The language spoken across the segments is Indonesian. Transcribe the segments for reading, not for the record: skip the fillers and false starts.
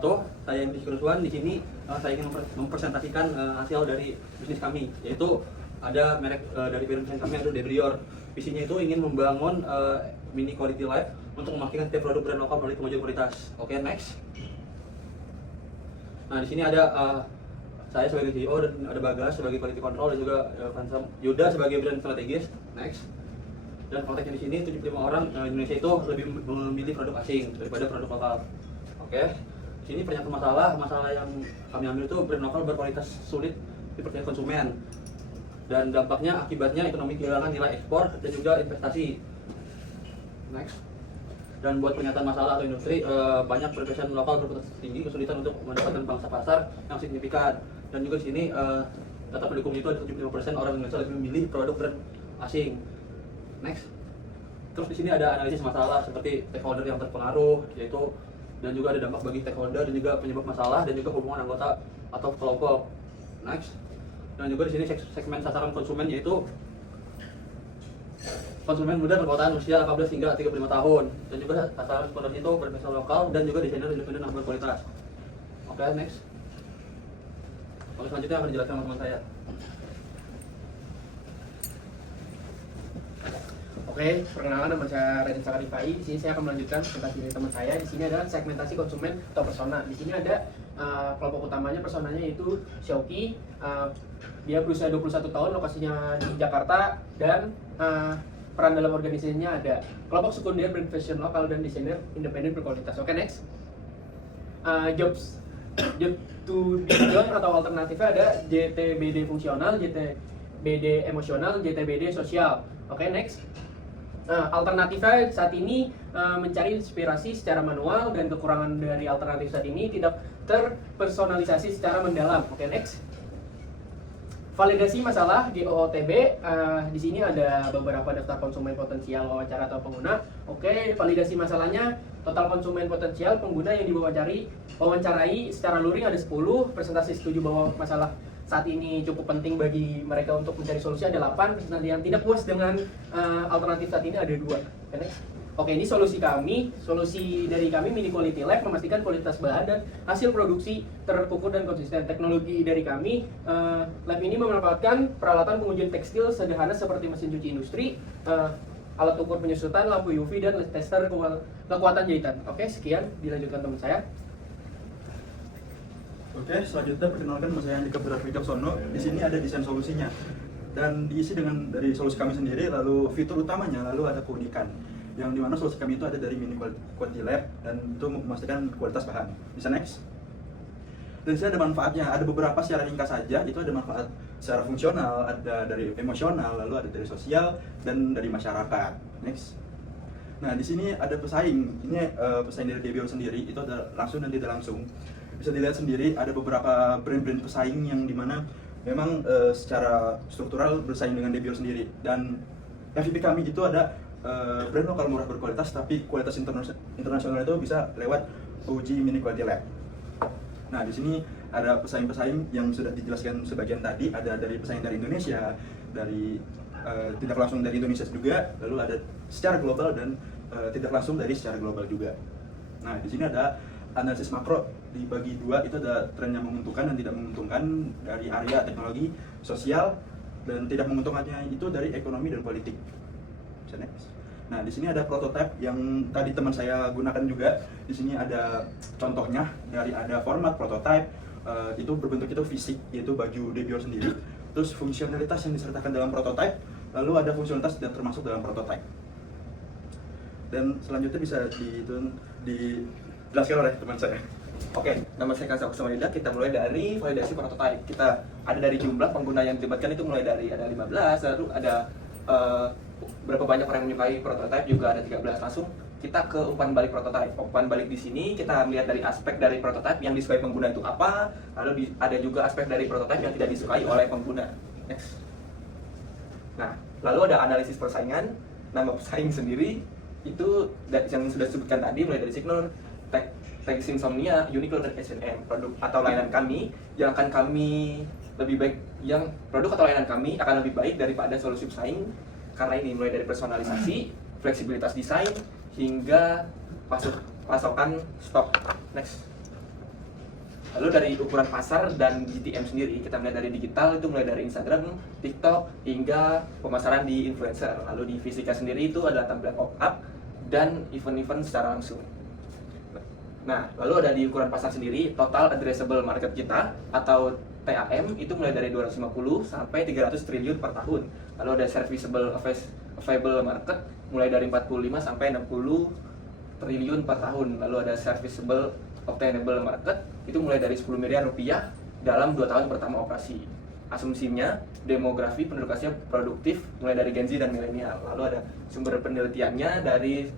wabarakatuh. Saya Indri Kuruswan. Di sini saya ingin mempresentasikan hasil dari bisnis kami, yaitu ada merek dari brand kami yaitu Debrior. Visinya itu ingin membangun mini quality life untuk memastikan setiap produk brand lokal memiliki kemajuan kualitas. Oke, next. Nah, di sini ada saya sebagai CEO dan ada Bagas sebagai quality control dan juga Yuda sebagai brand strategis. Next. Dan konteksnya di sini 75 orang Indonesia itu lebih memilih produk asing daripada produk lokal. Oke, di sini pernyataan masalah yang kami ambil itu brand lokal berkualitas sulit dipercaya konsumen dan dampaknya akibatnya ekonomi kehilangan nilai ekspor dan juga investasi. Next. Dan buat pernyataan masalah atau industri banyak produsen lokal berkualitas tinggi kesulitan untuk mendapatkan pangsa pasar yang signifikan dan juga di sini data pendukungnya itu ada 75% orang Indonesia lebih memilih produk brand asing. Next. Terus di sini ada analisis masalah seperti stakeholder yang terpengaruh, yaitu dan juga ada dampak bagi stakeholder dan juga penyebab masalah dan juga hubungan anggota atau kelompok. Next. Dan juga di sini segmen sasaran konsumen yaitu konsumen muda berkekuatan usia 18 hingga 35 tahun dan juga sasaran konsumen itu berasal lokal dan juga desainer independen yang berkualitas. Oke, next. Oke, selanjutnya akan dijelaskan sama teman saya. Oke, perkenalkan nama saya Raden Sakarifai. Di sini saya akan melanjutkan presentasi dari teman saya. Di sini ada segmentasi konsumen atau persona. Di sini ada kelompok utamanya, personanya yaitu Xiaoqi. Dia berusia 21 tahun, lokasinya di Jakarta dan peran dalam organisasinya ada kelompok sekunder brand fashion lokal dan desainer independen berkualitas. Oke, next. Job to be done atau alternatifnya ada JTBD fungsional, JTBD emosional, JTBD sosial. Oke, next. Alternatifnya saat ini mencari inspirasi secara manual dan kekurangan dari alternatif saat ini tidak terpersonalisasi secara mendalam. Oke, next. Validasi masalah di OOTB. Di sini ada beberapa daftar konsumen potensial wawancara atau pengguna. Oke, validasi masalahnya total konsumen potensial pengguna yang wawancarai secara luring ada 10. Presentasi setuju bahwa masalah saat ini cukup penting bagi mereka untuk mencari solusi ada 8. Presentasi yang tidak puas dengan alternatif saat ini ada 2. Oke, ini solusi kami. Solusi dari kami mini quality life memastikan kualitas bahan dan hasil produksi terukur dan konsisten. Teknologi dari kami lab ini memanfaatkan peralatan pengujian tekstil sederhana seperti mesin cuci industri, alat ukur penyusutan, lampu UV dan tester kekuatan jahitan. Oke, sekian dilanjutkan teman saya. Oke, selanjutnya perkenalkan nama saya Andika Wijaksono. Di sini ada desain solusinya dan diisi dari solusi kami sendiri. Lalu fitur utamanya lalu ada keunikan yang dimana solusi kami itu ada dari mini quality lab dan itu memastikan kualitas bahan. Bisa next. Dan di sini ada manfaatnya. Ada beberapa secara ringkas saja. Itu ada manfaat secara fungsional, ada dari emosional, lalu ada dari sosial dan dari masyarakat. Next. Nah, di sini ada pesaing. Ini pesaing dari Debrior sendiri. Itu ada langsung dan tidak langsung. Bisa dilihat sendiri ada beberapa brand-brand pesaing yang dimana memang secara struktural bersaing dengan Debrior sendiri. Dan MVP kami itu ada brand lokal murah berkualitas tapi kualitas internasional itu bisa lewat uji mini quality lab. Nah, di sini ada pesaing-pesaing yang sudah dijelaskan sebagian tadi, ada dari pesaing dari Indonesia, dari tidak langsung dari Indonesia juga, lalu ada secara global dan tidak langsung dari secara global juga. Nah, di sini ada analisis makro dibagi 2, itu ada tren yang menguntungkan dan tidak menguntungkan dari area teknologi, sosial, dan tidak menguntungkannya itu dari ekonomi dan politik. Next. Nah, di sini ada prototipe yang tadi teman saya gunakan juga. Di sini ada contohnya dari ada format prototipe itu berbentuk itu fisik, yaitu baju Debrior sendiri. Terus fungsionalitas yang disertakan dalam prototipe, lalu ada fungsionalitas tidak termasuk dalam prototipe. Dan selanjutnya bisa dijelaskan oleh teman saya. Oke, nama saya Kasau Kusumayuda. Kita mulai dari validasi prototipe. Kita ada dari jumlah pengguna yang dilibatkan itu mulai dari ada 15, lalu ada berapa banyak orang yang menyukai prototipe juga ada 13. Langsung kita ke umpan balik prototipe. Umpan balik di sini kita melihat dari aspek dari prototipe yang disukai pengguna itu apa, lalu ada juga aspek dari prototipe yang tidak disukai oleh pengguna. Next. Nah, lalu ada analisis persaingan. Nama pesaing sendiri itu yang sudah disebutkan tadi mulai dari Signor, Tag Insomnia, Uniqlo dan H&M. Produk atau layanan kami yang akan kami lebih baik, yang produk atau layanan kami akan lebih baik daripada solusi pesaing karena ini mulai dari personalisasi, fleksibilitas desain hingga pasokan stok. Next. Lalu dari ukuran pasar dan GTM sendiri, kita melihat dari digital itu mulai dari Instagram, TikTok, hingga pemasaran di influencer. Lalu di fisika sendiri itu adalah tampilan pop-up dan event-event secara langsung. Nah, lalu ada di ukuran pasar sendiri, total addressable market kita atau TAM itu mulai dari 250 sampai 300 triliun per tahun. Lalu ada serviceable available market mulai dari 45 sampai 60 triliun per tahun. Lalu ada serviceable obtainable market itu mulai dari 10 miliar rupiah dalam 2 tahun pertama operasi. Asumsinya demografi penduduk Asia produktif mulai dari Gen Z dan milenial. Lalu ada sumber penelitiannya dari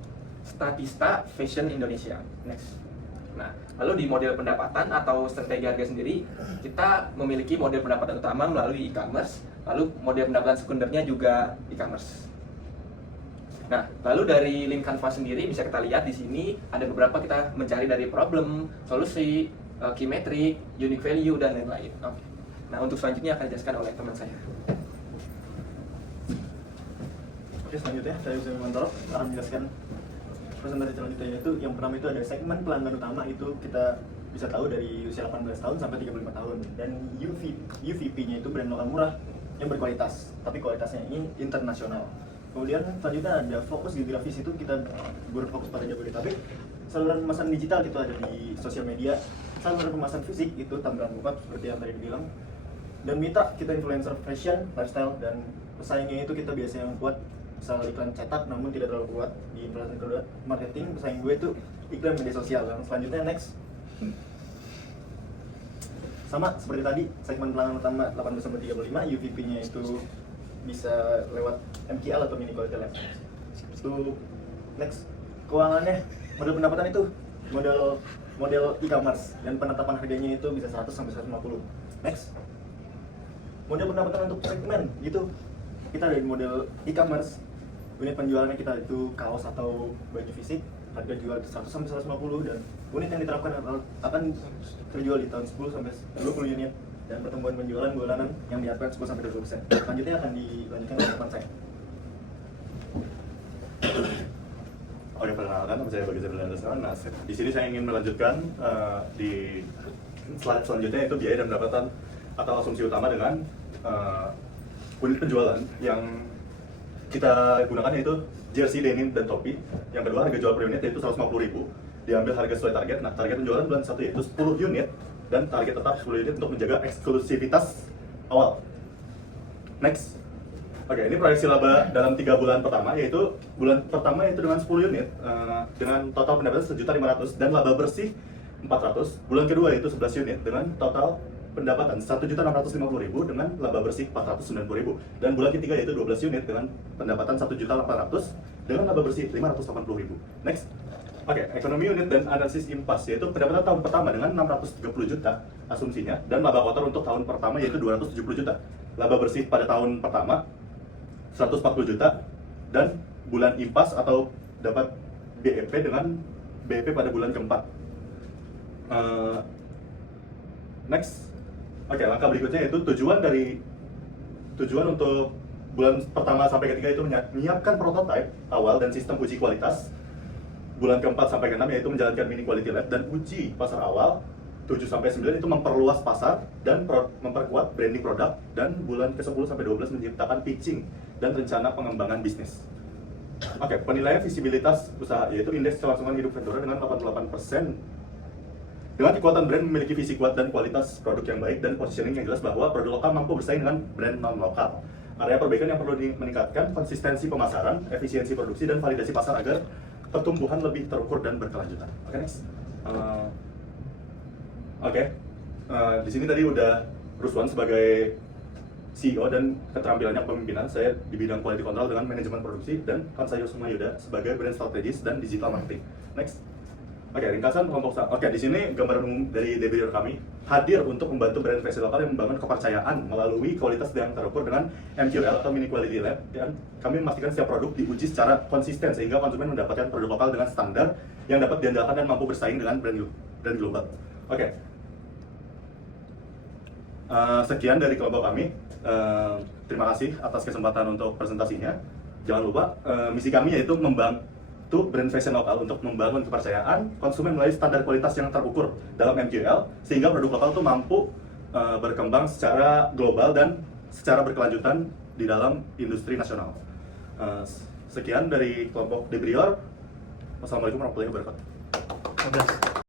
Statista Fashion Indonesia. Next. Nah, lalu di model pendapatan atau strategi harga sendiri, kita memiliki model pendapatan utama melalui e-commerce, lalu model pendapatan sekundernya juga e-commerce. Nah, lalu dari link Canva sendiri bisa kita lihat di sini ada beberapa kita mencari dari problem, solusi, key metric, unique value dan lain-lain. Oke. Nah, untuk selanjutnya akan dijelaskan oleh teman saya. Oke, selanjutnya saya bisa memantau akan menjelaskan presentasi selanjutnya, yaitu yang pertama itu ada segmen pelanggan utama. Itu kita bisa tahu dari usia 18 tahun sampai 35 tahun, dan UVP-nya itu brand lokal murah yang berkualitas, tapi kualitasnya ini internasional. Kemudian selanjutnya ada fokus geografis, itu kita berfokus pada Jabodetabek. Saluran pemasaran digital itu ada di sosial media. Saluran pemasaran fisik itu tampilan buka seperti yang tadi dibilang. Dan mitra kita influencer fashion, lifestyle, dan pesaingnya itu kita biasanya yang kuat misal iklan cetak namun tidak terlalu kuat di influencer marketing. Pesaing gue itu iklan media sosial. Yang selanjutnya next. Sama seperti tadi, segmen pelanggan utama 18 sampai 35, UVP-nya itu bisa lewat MQL atau mini quality lab. Itu next. Keuangannya, model pendapatan itu model e-commerce dan penetapan harganya itu bisa 100 sampai 150. Next. Model pendapatan untuk segmen gitu. Kita dari model e-commerce, unit penjualannya kita itu kaos atau baju fisik, harga jual 100 sampai 150, dan unit yang diterapkan akan terjual di tahun 10 sampai 20 unit, dan pertumbuhan penjualan bulanan yang diharapkan 10 sampai 20%. Selanjutnya akan dilanjutkan oleh teman saya. Oke, perkenalkan, nama saya Bagas Abdullah. Nah, di sini saya ingin melanjutkan di slide selanjutnya, yaitu biaya dan pendapatan atau asumsi utama dengan unit penjualan yang kita gunakan, yaitu jersey, denim, dan topi. Yang kedua, harga jual per unit yaitu 150.000, diambil harga sesuai target. Nah, target penjualan bulan 1 yaitu 10 unit, dan target tetap 10 unit untuk menjaga eksklusivitas awal. Next. Oke, ini proyeksi laba dalam 3 bulan pertama, yaitu bulan pertama itu dengan 10 unit dengan total pendapatan 1.500.000 dan laba bersih 400. Bulan kedua itu 11 unit dengan total pendapatan 1.650.000 dengan laba bersih 490.000. Dan bulan ketiga yaitu 12 unit dengan pendapatan 1.800.000 dengan laba bersih 580.000. Next. Oke, ekonomi unit dan analisis impas, yaitu pendapatan tahun pertama dengan 630 juta asumsinya, dan laba kotor untuk tahun pertama yaitu 270 juta. Laba bersih pada tahun pertama 140 juta, dan bulan impas atau dapat BEP dengan BEP pada bulan keempat. Next. Oke, langkah berikutnya yaitu tujuan untuk bulan pertama sampai ketiga itu menyiapkan prototipe awal dan sistem uji kualitas. Bulan keempat sampai ke-6 yaitu menjalankan mini quality lab dan uji pasar awal. 7 sampai 9 itu memperluas pasar dan memperkuat branding produk, dan bulan ke-10 sampai 12 menciptakan pitching dan rencana pengembangan bisnis. Oke, penilaian visibilitas usaha yaitu indeks kelangsungan hidup Ventura dengan 88%. Dengan kekuatan brand memiliki visi kuat dan kualitas produk yang baik dan positioning yang jelas bahwa produk lokal mampu bersaing dengan brand non-lokal. Area perbaikan yang perlu meningkatkan konsistensi pemasaran, efisiensi produksi, dan validasi pasar agar pertumbuhan lebih terukur dan berkelanjutan. Oke, next. Di sini tadi udah Ruswan sebagai CEO dan keterampilannya kepemimpinan. Saya di bidang quality control dengan manajemen produksi, dan Kansayo Sumayuda sebagai brand strategis dan digital marketing. Next. Oke, ringkasan kelompok usaha. Oke, di sini gambaran umum dari debitor kami hadir untuk membantu brand fashion lokal yang membangun kepercayaan melalui kualitas yang terukur dengan MQL atau mini quality lab, dan kami memastikan setiap produk diuji secara konsisten sehingga konsumen mendapatkan produk lokal dengan standar yang dapat diandalkan dan mampu bersaing dengan brand global. Oke. Sekian dari kelompok kami. Terima kasih atas kesempatan untuk presentasinya. Jangan lupa misi kami yaitu to brand fashion lokal untuk membangun kepercayaan konsumen melalui standar kualitas yang terukur dalam MQL sehingga produk lokal itu mampu berkembang secara global dan secara berkelanjutan di dalam industri nasional. Sekian dari kelompok Debrior. Wassalamualaikum warahmatullahi wabarakatuh.